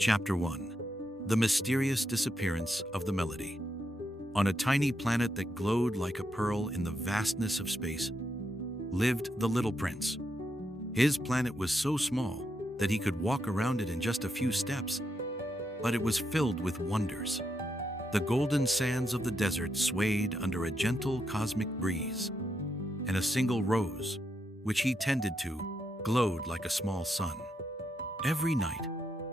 Chapter 1. The Mysterious Disappearance of the Melody. On a tiny planet that glowed like a pearl in the vastness of space, lived the little prince. His planet was so small that he could walk around it in just a few steps, but it was filled with wonders. The golden sands of the desert swayed under a gentle cosmic breeze, and a single rose, which he tended to, glowed like a small sun. Every night,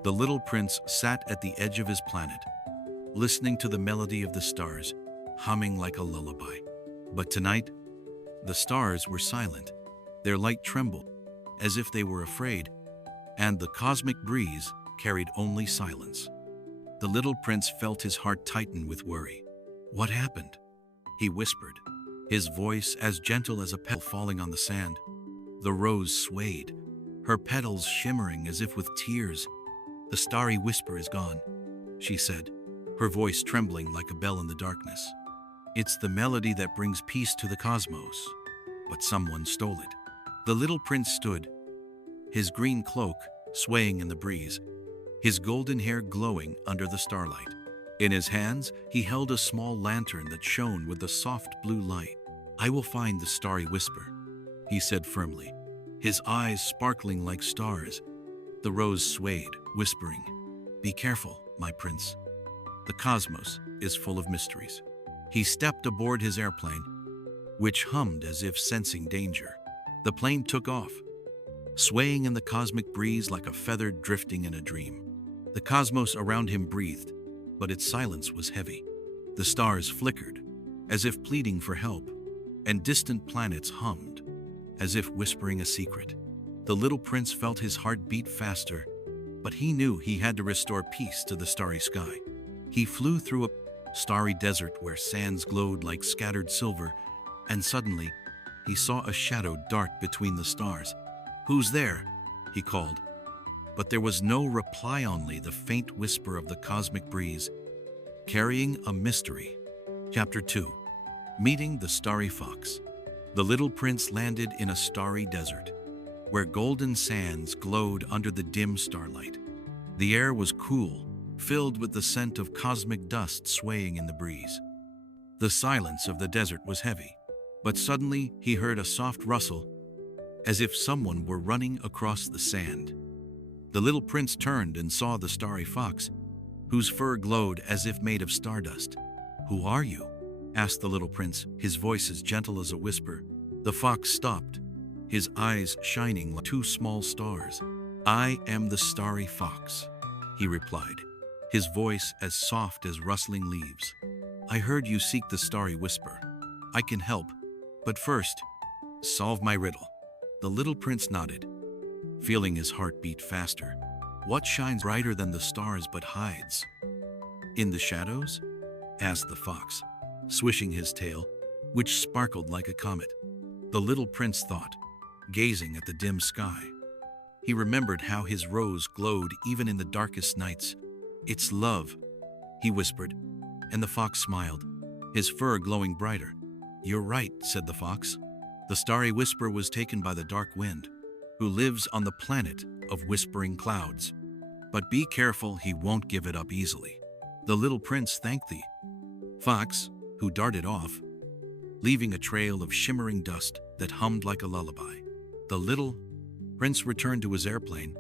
the little prince sat at the edge of his planet, listening to the melody of the stars, humming like a lullaby. But tonight, the stars were silent. Their light trembled, as if they were afraid, and the cosmic breeze carried only silence. The little prince felt his heart tighten with worry. "What happened?" he whispered, his voice as gentle as a petal falling on the sand. The rose swayed, her petals shimmering as if with tears. "The starry whisper is gone," she said, her voice trembling like a bell in the darkness. "It's the melody that brings peace to the cosmos, but someone stole it." The little prince stood, his green cloak swaying in the breeze, his golden hair glowing under the starlight. In his hands, he held a small lantern that shone with a soft blue light. "I will find the starry whisper," he said firmly, his eyes sparkling like stars. The rose swayed, whispering, "Be careful, my prince. The cosmos is full of mysteries." He stepped aboard his airplane, which hummed as if sensing danger. The plane took off, swaying in the cosmic breeze like a feather drifting in a dream. The cosmos around him breathed, but its silence was heavy. The stars flickered, as if pleading for help, and distant planets hummed, as if whispering a secret. The little prince felt his heart beat faster, but he knew he had to restore peace to the starry sky. He flew through a starry desert where sands glowed like scattered silver, and suddenly he saw a shadow dart between the stars. "Who's there?" he called. But there was no reply, only the faint whisper of the cosmic breeze, carrying a mystery. Chapter 2. Meeting the Starry Fox. The little prince landed in a starry desert, where golden sands glowed under the dim starlight. The air was cool, filled with the scent of cosmic dust swaying in the breeze. The silence of the desert was heavy, but suddenly he heard a soft rustle, as if someone were running across the sand. The little prince turned and saw the starry fox, whose fur glowed as if made of stardust. "Who are you?" asked the little prince, his voice as gentle as a whisper. The fox stopped, his eyes shining like two small stars. "I am the starry fox," he replied, his voice as soft as rustling leaves. "I heard you seek the starry whisper. I can help, but first, solve my riddle." The little prince nodded, feeling his heart beat faster. "What shines brighter than the stars but hides in the shadows?" asked the fox, swishing his tail, which sparkled like a comet. The little prince thought, gazing at the dim sky. He remembered how his rose glowed even in the darkest nights. "It's love," he whispered, and the fox smiled, his fur glowing brighter. "You're right," said the fox. "The starry whisper was taken by the dark wind, who lives on the planet of whispering clouds. But be careful, he won't give it up easily." The little prince thanked the fox, who darted off, leaving a trail of shimmering dust that hummed like a lullaby. The little prince returned to his airplane,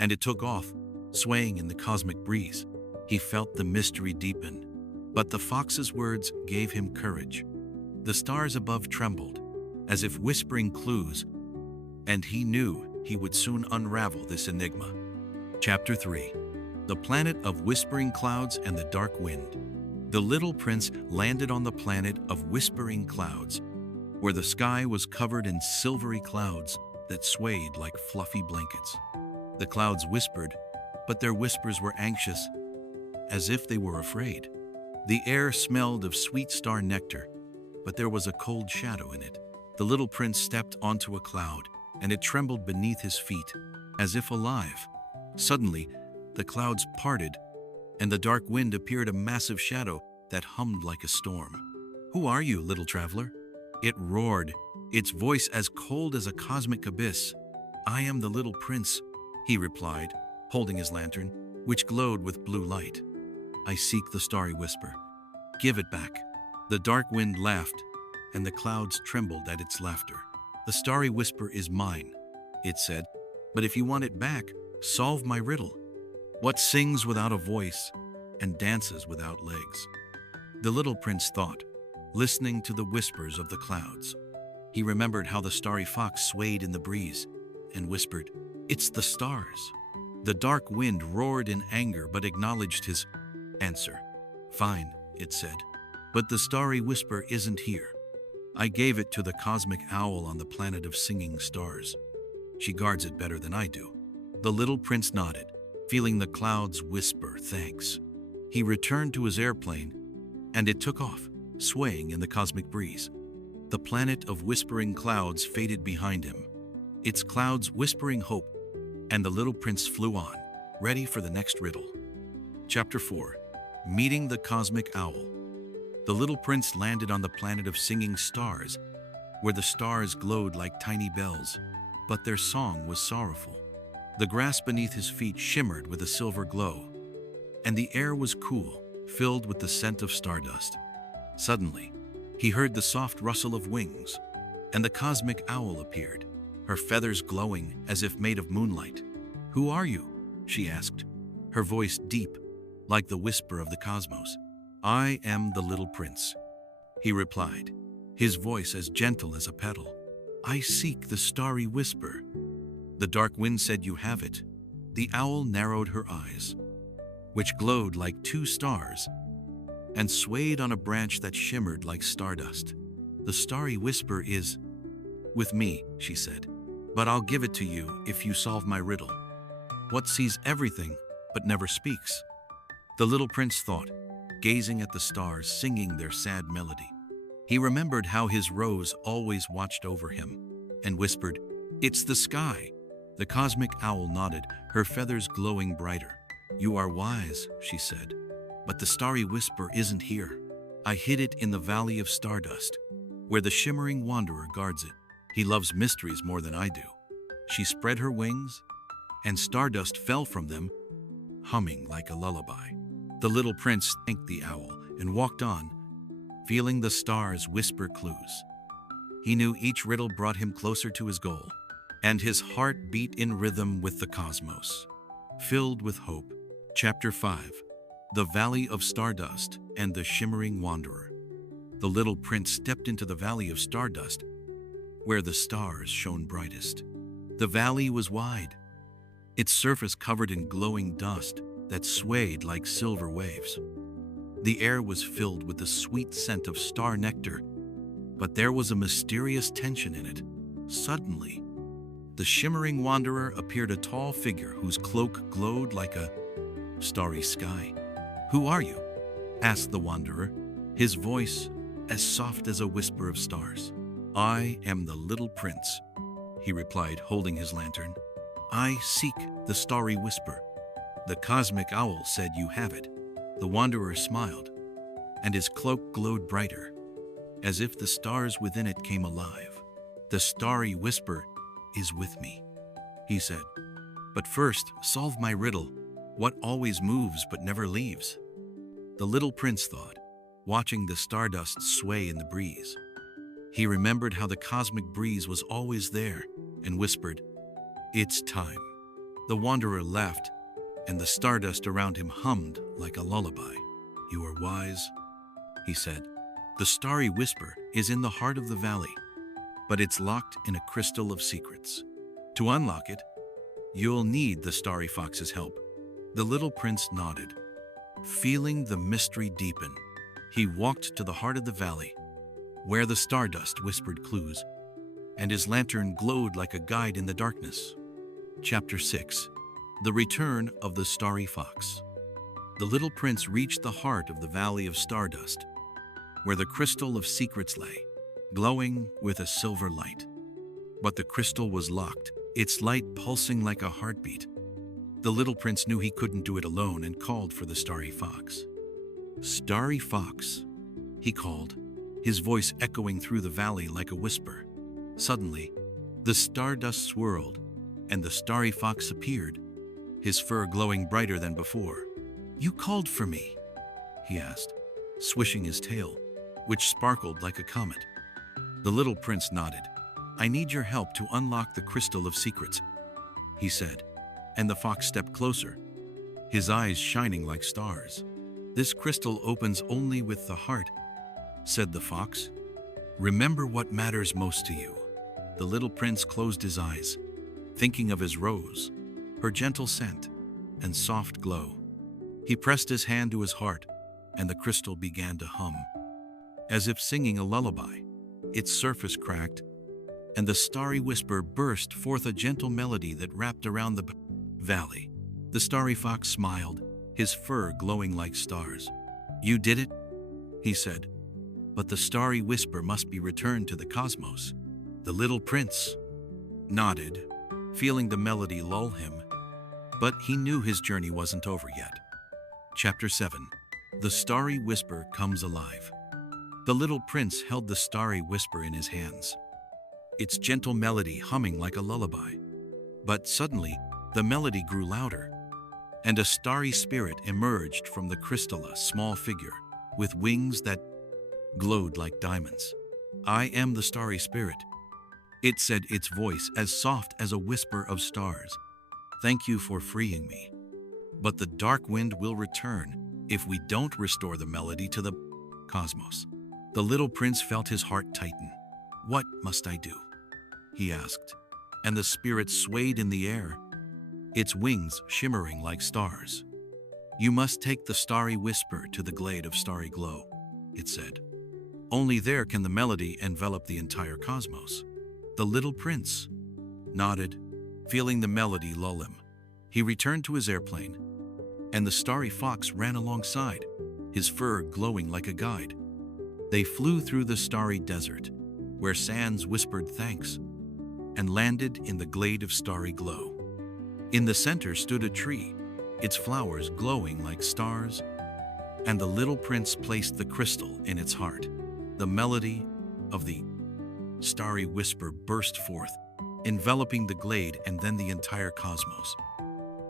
and it took off, swaying in the cosmic breeze. He felt the mystery deepen, but the fox's words gave him courage. The stars above trembled, as if whispering clues, and he knew he would soon unravel this enigma. Chapter 3. The Planet of Whispering Clouds and the Dark Wind. The little prince landed on the planet of whispering clouds, where the sky was covered in silvery clouds that swayed like fluffy blankets. The clouds whispered, but their whispers were anxious, as if they were afraid. The air smelled of sweet star nectar, but there was a cold shadow in it. The little prince stepped onto a cloud, and it trembled beneath his feet, as if alive. Suddenly, the clouds parted, and the dark wind appeared, a massive shadow that hummed like a storm. "Who are you, little traveler?" it roared, its voice as cold as a cosmic abyss. "I am the little prince," he replied, holding his lantern. which glowed with blue light. I seek the starry whisper. Give it back. The dark wind laughed, and the clouds trembled at its laughter. The starry whisper is mine, it said, but if you want it back, solve my riddle. What sings without a voice and dances without legs? The little prince thought, listening to the whispers of the clouds. He remembered how the starry fox swayed in the breeze and whispered, "It's the stars." The dark wind roared in anger but acknowledged his answer. "Fine," it said, "but the starry whisper isn't here. I gave it to the cosmic owl on the planet of singing stars. She guards it better than I do." The little prince nodded, feeling the clouds whisper thanks. He returned to his airplane, and it took off, swaying in the cosmic breeze. The planet of whispering clouds faded behind him, its clouds whispering hope, and the little prince flew on, ready for the next riddle. Chapter 4. Meeting the Cosmic Owl. The little prince landed on the planet of singing stars, where the stars glowed like tiny bells, but their song was sorrowful. The grass beneath his feet shimmered with a silver glow, and the air was cool, filled with the scent of stardust. Suddenly, he heard the soft rustle of wings, and the cosmic owl appeared, her feathers glowing as if made of moonlight. "Who are you?" she asked, her voice deep, like the whisper of the cosmos. "I am the little prince," he replied, his voice as gentle as a petal. "I seek the starry whisper." The dark wind said, "You have it." The owl narrowed her eyes, which glowed like two stars, and swayed on a branch that shimmered like stardust. "The starry whisper is with me," she said, "but I'll give it to you if you solve my riddle. What sees everything but never speaks?" The little prince thought, gazing at the stars singing their sad melody. He remembered how his rose always watched over him, and whispered, "It's the sky." The cosmic owl nodded, her feathers glowing brighter. "You are wise," she said, "but the starry whisper isn't here. I hid it in the valley of stardust, where the shimmering wanderer guards it. He loves mysteries more than I do." She spread her wings, and stardust fell from them, humming like a lullaby. The little prince thanked the owl and walked on, feeling the stars whisper clues. He knew each riddle brought him closer to his goal, and his heart beat in rhythm with the cosmos, filled with hope. Chapter 5. The Valley of Stardust and the Shimmering Wanderer. The little prince stepped into the Valley of Stardust, where the stars shone brightest. The valley was wide, its surface covered in glowing dust that swayed like silver waves. The air was filled with the sweet scent of star nectar, but there was a mysterious tension in it. Suddenly, the shimmering wanderer appeared, a tall figure whose cloak glowed like a starry sky. "Who are you?" asked the wanderer, his voice as soft as a whisper of stars. "I am the little prince," he replied, holding his lantern. "I seek the starry whisper." The cosmic owl said, "You have it." The wanderer smiled, and his cloak glowed brighter, as if the stars within it came alive. "The starry whisper is with me," he said. "But first, solve my riddle. What always moves but never leaves?" The little prince thought, watching the stardust sway in the breeze. He remembered how the cosmic breeze was always there, and whispered, "It's time." The wanderer laughed, and the stardust around him hummed like a lullaby. "You are wise," he said. "The starry whisper is in the heart of the valley, but it's locked in a crystal of secrets. To unlock it, you'll need the starry fox's help." The little prince nodded, feeling the mystery deepen. He walked to the heart of the valley, where the stardust whispered clues, and his lantern glowed like a guide in the darkness. Chapter 6. The Return of the Starry Fox. The little prince reached the heart of the Valley of Stardust, where the crystal of secrets lay, glowing with a silver light. But the crystal was locked, its light pulsing like a heartbeat. The little prince knew he couldn't do it alone and called for the starry fox. "Starry fox," he called, his voice echoing through the valley like a whisper. Suddenly, the stardust swirled, and the starry fox appeared, his fur glowing brighter than before. "You called for me?" he asked, swishing his tail, which sparkled like a comet. The little prince nodded. "I need your help to unlock the crystal of secrets," he said, and the fox stepped closer, his eyes shining like stars. "This crystal opens only with the heart," said the fox. "Remember what matters most to you." The little prince closed his eyes, thinking of his rose, her gentle scent, and soft glow. He pressed his hand to his heart, and the crystal began to hum, as if singing a lullaby. Its surface cracked, and the starry whisper burst forth a gentle melody that wrapped around the valley. The starry fox smiled, his fur glowing like stars. "You did it," he said, "but the starry whisper must be returned to the cosmos." The little prince nodded, feeling the melody lull him, but he knew his journey wasn't over yet. Chapter 7. The Starry Whisper Comes Alive. The little prince held the starry whisper in his hands, its gentle melody humming like a lullaby. But suddenly, the melody grew louder, and a starry spirit emerged from the crystal, a small figure with wings that glowed like diamonds. "I am the starry spirit," it said, its voice as soft as a whisper of stars. "Thank you for freeing me. But the dark wind will return if we don't restore the melody to the cosmos." The little prince felt his heart tighten. "What must I do?" he asked, and the spirit swayed in the air, its wings shimmering like stars. "You must take the starry whisper to the glade of starry glow," it said. "Only there can the melody envelop the entire cosmos." The little prince nodded, feeling the melody lull him. He returned to his airplane, and the starry fox ran alongside, his fur glowing like a guide. They flew through the starry desert, where sands whispered thanks, and landed in the glade of starry glow. In the center stood a tree, its flowers glowing like stars, and the little prince placed the crystal in its heart. The melody of the starry whisper burst forth, enveloping the glade and then the entire cosmos.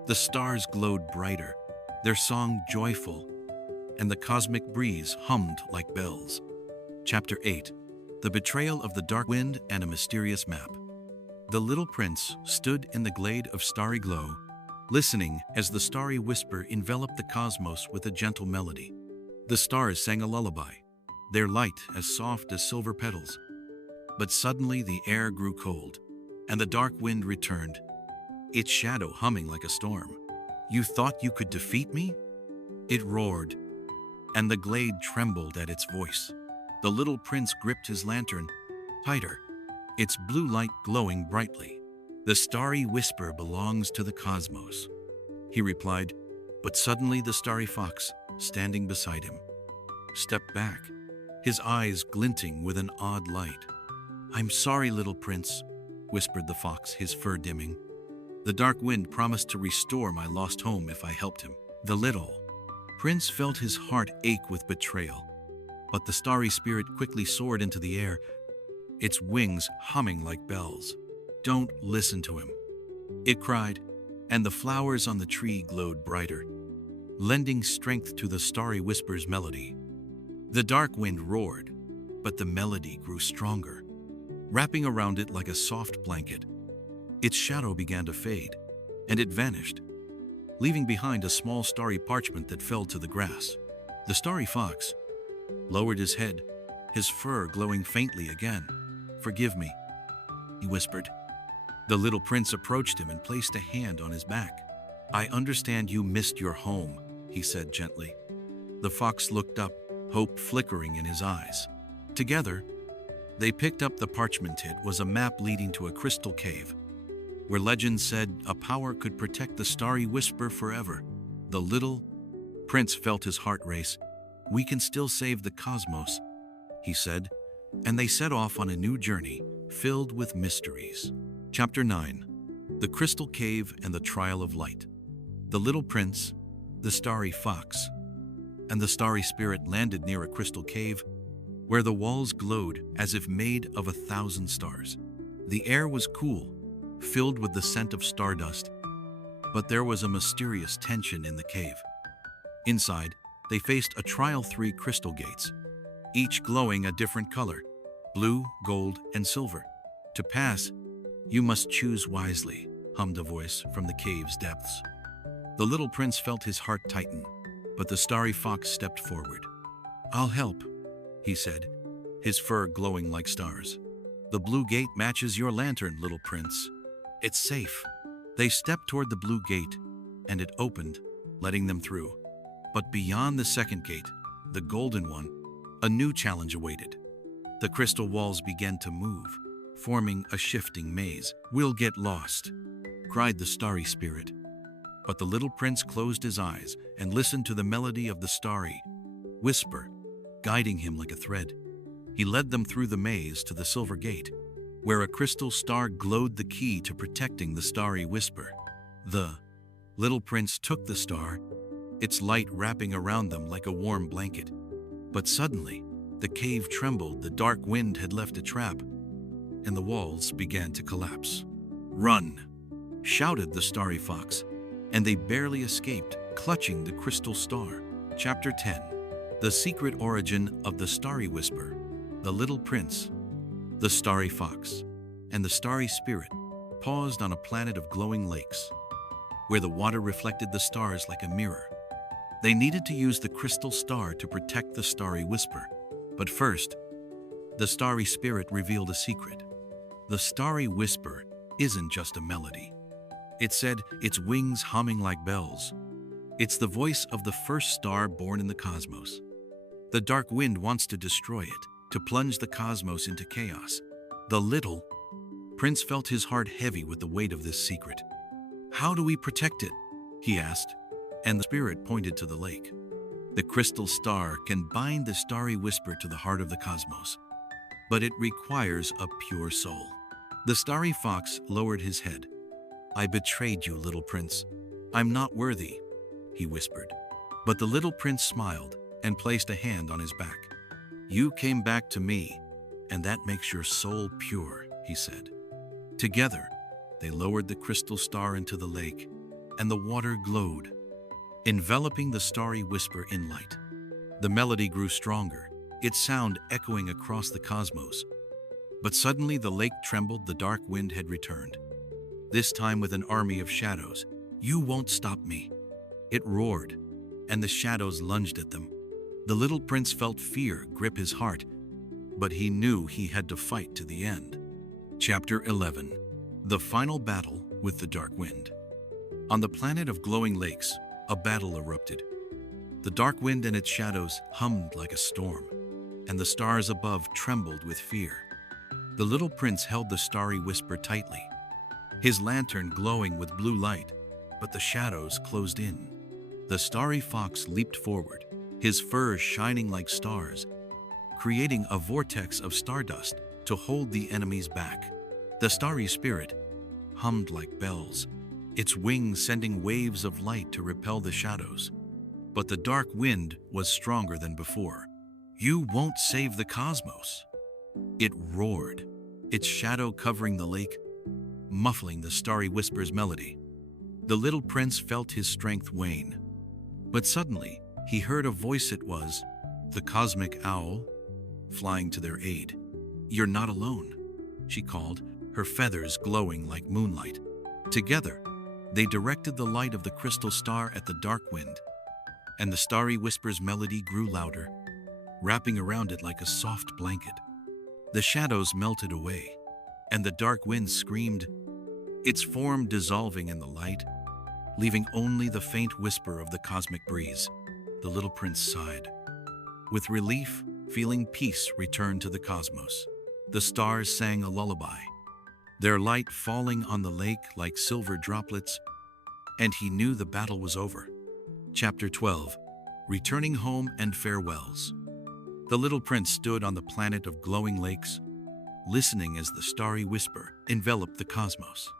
The stars glowed brighter, their song joyful, and the cosmic breeze hummed like bells. Chapter 8. The Betrayal of the Dark Wind and a Mysterious Map. The little prince stood in the glade of starry glow, listening as the starry whisper enveloped the cosmos with a gentle melody. The stars sang a lullaby, their light as soft as silver petals. But suddenly the air grew cold, and the dark wind returned, its shadow humming like a storm. "You thought you could defeat me?" it roared, and the glade trembled at its voice. The little prince gripped his lantern tighter, its blue light glowing brightly. "The starry whisper belongs to the cosmos," he replied, but suddenly the starry fox, standing beside him, stepped back, his eyes glinting with an odd light. "I'm sorry, little prince," whispered the fox, his fur dimming. "The dark wind promised to restore my lost home if I helped him." The little prince felt his heart ache with betrayal, but the starry spirit quickly soared into the air, its wings humming like bells. "Don't listen to him," it cried, and the flowers on the tree glowed brighter, lending strength to the starry whisper's melody. The dark wind roared, but the melody grew stronger, wrapping around it like a soft blanket. Its shadow began to fade, and it vanished, leaving behind a small starry parchment that fell to the grass. The starry fox lowered his head, his fur glowing faintly again. "Forgive me," he whispered. The little prince approached him and placed a hand on his back. "I understand you missed your home," he said gently. The fox looked up, hope flickering in his eyes. Together, they picked up the parchment. It was a map leading to a crystal cave, where legend said a power could protect the starry whisper forever. The little prince felt his heart race. "We can still save the cosmos," he said, and they set off on a new journey filled with mysteries. Chapter 9. The Crystal Cave and the Trial of Light. The little prince, the starry fox, and the starry spirit landed near a crystal cave where the walls glowed as if made of 1,000 stars. The air was cool, filled with the scent of stardust, But there was a mysterious tension in the cave. Inside, they faced a trial 3 crystal gates, each glowing a different color: blue, gold, and silver. "To pass, you must choose wisely," hummed a voice from the cave's depths. The little prince felt his heart tighten, but the starry fox stepped forward. "I'll help," he said, his fur glowing like stars. "The blue gate matches your lantern, little prince. It's safe." They stepped toward the blue gate, and it opened, letting them through. But beyond the second gate, the golden one, a new challenge awaited. The crystal walls began to move, forming a shifting maze. "We'll get lost," cried the starry spirit. But the little prince closed his eyes and listened to the melody of the starry whisper, guiding him like a thread. He led them through the maze to the silver gate, where a crystal star glowed, the key to protecting the starry whisper. The little prince took the star, its light wrapping around them like a warm blanket. But suddenly, the cave trembled. The dark wind had left a trap, and the walls began to collapse. "Run!" shouted the starry fox, and they barely escaped, clutching the crystal star. Chapter 10. The Secret Origin of the Starry Whisper. The little prince, the starry fox, and the starry spirit paused on a planet of glowing lakes, where the water reflected the stars like a mirror. They needed to use the crystal star to protect the starry whisper. But first, the starry spirit revealed a secret. The starry whisper isn't just a melody. It said, its wings humming like bells. It's the voice of the first star born in the cosmos. The dark wind wants to destroy it, to plunge the cosmos into chaos. The little prince felt his heart heavy with the weight of this secret. "How do we protect it?" he asked, and the spirit pointed to the lake. "The crystal star can bind the starry whisper to the heart of the cosmos, but it requires a pure soul." The starry fox lowered his head. "I betrayed you, little prince. I'm not worthy," he whispered. But the little prince smiled and placed a hand on his back. "You came back to me, and that makes your soul pure," he said. Together, they lowered the crystal star into the lake, and the water glowed, enveloping the starry whisper in light. The melody grew stronger, its sound echoing across the cosmos. But suddenly the lake trembled. The dark wind had returned, this time with an army of shadows. "You won't stop me," it roared, and the shadows lunged at them. The little prince felt fear grip his heart, but he knew he had to fight to the end. Chapter 11. The Final Battle with the Dark Wind. On the planet of glowing lakes, a battle erupted. The dark wind and its shadows hummed like a storm, and the stars above trembled with fear. The little prince held the starry whisper tightly, his lantern glowing with blue light, but the shadows closed in. The starry fox leaped forward, his fur shining like stars, creating a vortex of stardust to hold the enemies back. The starry spirit hummed like bells, its wings sending waves of light to repel the shadows. But the dark wind was stronger than before. "You won't save the cosmos," it roared, its shadow covering the lake, muffling the starry whisper's melody. The little prince felt his strength wane. But suddenly, he heard a voice. It was the cosmic owl, flying to their aid. "You're not alone," she called, her feathers glowing like moonlight. Together, they directed the light of the crystal star at the dark wind, and the starry whisper's melody grew louder, wrapping around it like a soft blanket. The shadows melted away, and the dark wind screamed, its form dissolving in the light, leaving only the faint whisper of the cosmic breeze. The little prince sighed. With relief, feeling peace returned to the cosmos. The stars sang a lullaby, their light falling on the lake like silver droplets, and he knew the battle was over. Chapter 12. Returning Home and Farewells. The little prince stood on the planet of glowing lakes, listening as the starry whisper enveloped the cosmos.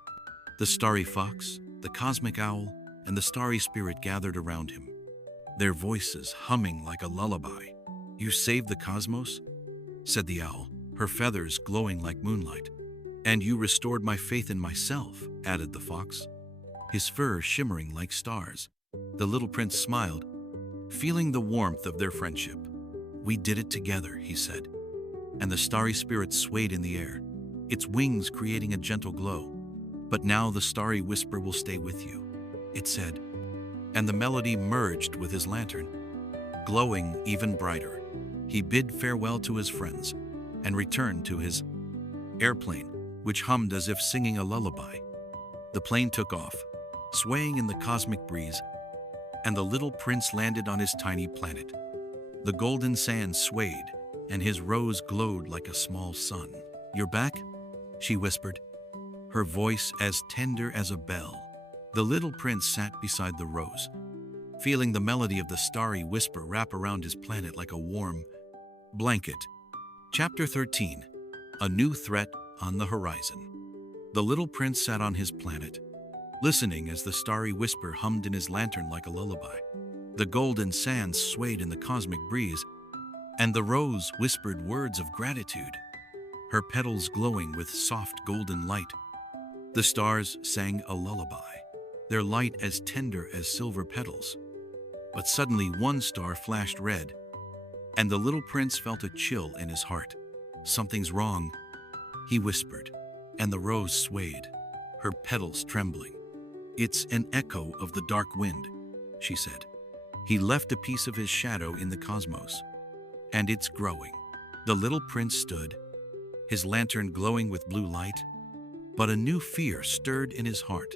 The starry fox, the cosmic owl, and the starry spirit gathered around him, their voices humming like a lullaby. "You saved the cosmos," said the owl, her feathers glowing like moonlight. "And you restored my faith in myself," added the fox, his fur shimmering like stars. The little prince smiled, feeling the warmth of their friendship. "We did it together," he said, and the starry spirit swayed in the air, its wings creating a gentle glow. "But now the starry whisper will stay with you," it said, and the melody merged with his lantern, glowing even brighter. He bid farewell to his friends and returned to his airplane, which hummed as if singing a lullaby. The plane took off, swaying in the cosmic breeze, and the little prince landed on his tiny planet. The golden sand swayed, and his rose glowed like a small sun. "You're back?" she whispered, her voice as tender as a bell. The little prince sat beside the rose, feeling the melody of the starry whisper wrap around his planet like a warm blanket. Chapter 13. A New Threat on the Horizon. The little prince sat on his planet, listening as the starry whisper hummed in his lantern like a lullaby. The golden sands swayed in the cosmic breeze, and the rose whispered words of gratitude, her petals glowing with soft golden light. The stars sang a lullaby, their light as tender as silver petals. But suddenly one star flashed red, and the little prince felt a chill in his heart. "Something's wrong," he whispered, and the rose swayed, her petals trembling. "It's an echo of the dark wind," she said. "He left a piece of his shadow in the cosmos, and it's growing." The little prince stood, his lantern glowing with blue light, but a new fear stirred in his heart.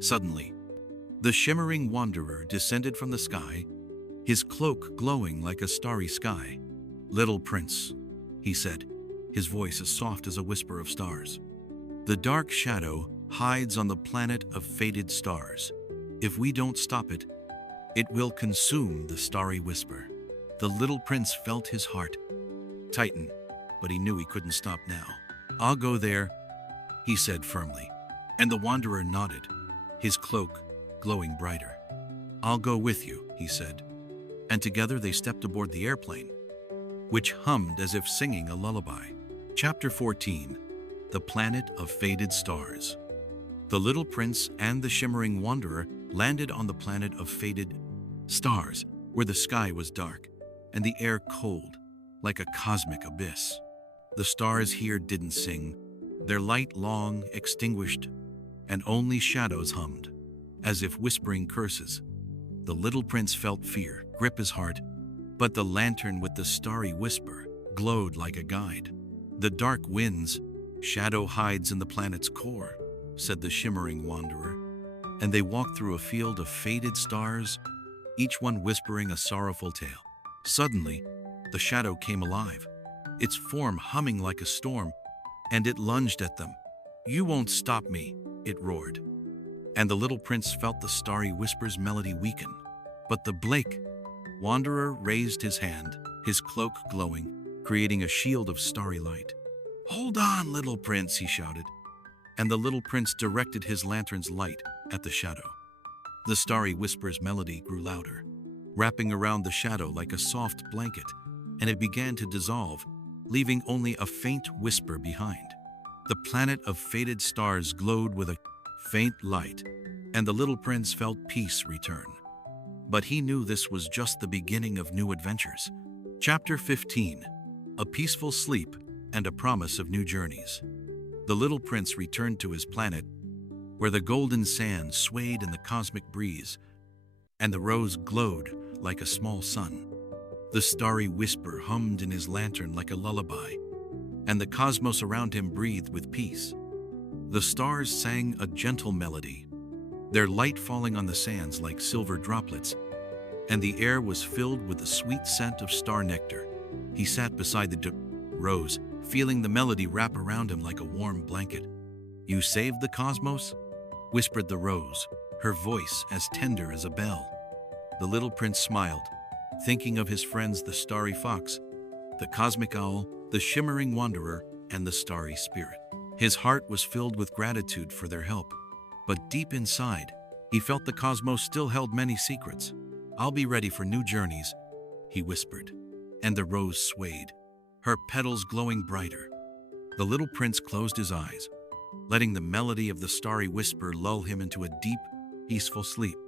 Suddenly, the shimmering wanderer descended from the sky, his cloak glowing like a starry sky. "Little prince," he said, his voice as soft as a whisper of stars. "The dark shadow hides on the planet of faded stars. If we don't stop it, it will consume the starry whisper." The little prince felt his heart tighten, but he knew he couldn't stop now. "I'll go there," he said firmly, and the wanderer nodded, his cloak glowing brighter. "I'll go with you," he said, and together they stepped aboard the airplane, which hummed as if singing a lullaby. Chapter 14. The Planet of Faded Stars. The little prince and the shimmering wanderer landed on the planet of faded stars, where the sky was dark and the air cold, like a cosmic abyss. The stars here didn't sing, their light long extinguished, and only shadows hummed, as if whispering curses. The little prince felt fear grip his heart, but the lantern with the starry whisper glowed like a guide. "The dark wind's shadow hides in the planet's core," said the shimmering wanderer, and they walked through a field of faded stars, each one whispering a sorrowful tale. Suddenly, the shadow came alive, its form humming like a storm, and it lunged at them. "You won't stop me," it roared. And the little prince felt the starry whisper's melody weaken. But the Blake wanderer raised his hand, his cloak glowing, creating a shield of starry light. "Hold on, little prince," he shouted, and the little prince directed his lantern's light at the shadow. The starry whisper's melody grew louder, wrapping around the shadow like a soft blanket, and it began to dissolve, leaving only a faint whisper behind. The planet of faded stars glowed with a faint light, and the little prince felt peace return. But he knew this was just the beginning of new adventures. Chapter 15. A Peaceful Sleep and a Promise of New Journeys. The little prince returned to his planet, where the golden sand swayed in the cosmic breeze, and the rose glowed like a small sun. The starry whisper hummed in his lantern like a lullaby, and the cosmos around him breathed with peace. The stars sang a gentle melody, their light falling on the sands like silver droplets, and the air was filled with the sweet scent of star nectar. He sat beside the rose, feeling the melody wrap around him like a warm blanket. "You saved the cosmos?" whispered the rose, her voice as tender as a bell. The little prince smiled, thinking of his friends the starry fox, the cosmic owl, the shimmering wanderer, and the starry spirit. His heart was filled with gratitude for their help, but deep inside, he felt the cosmos still held many secrets. "I'll be ready for new journeys," he whispered, and the rose swayed, her petals glowing brighter. The little prince closed his eyes, letting the melody of the starry whisper lull him into a deep, peaceful sleep.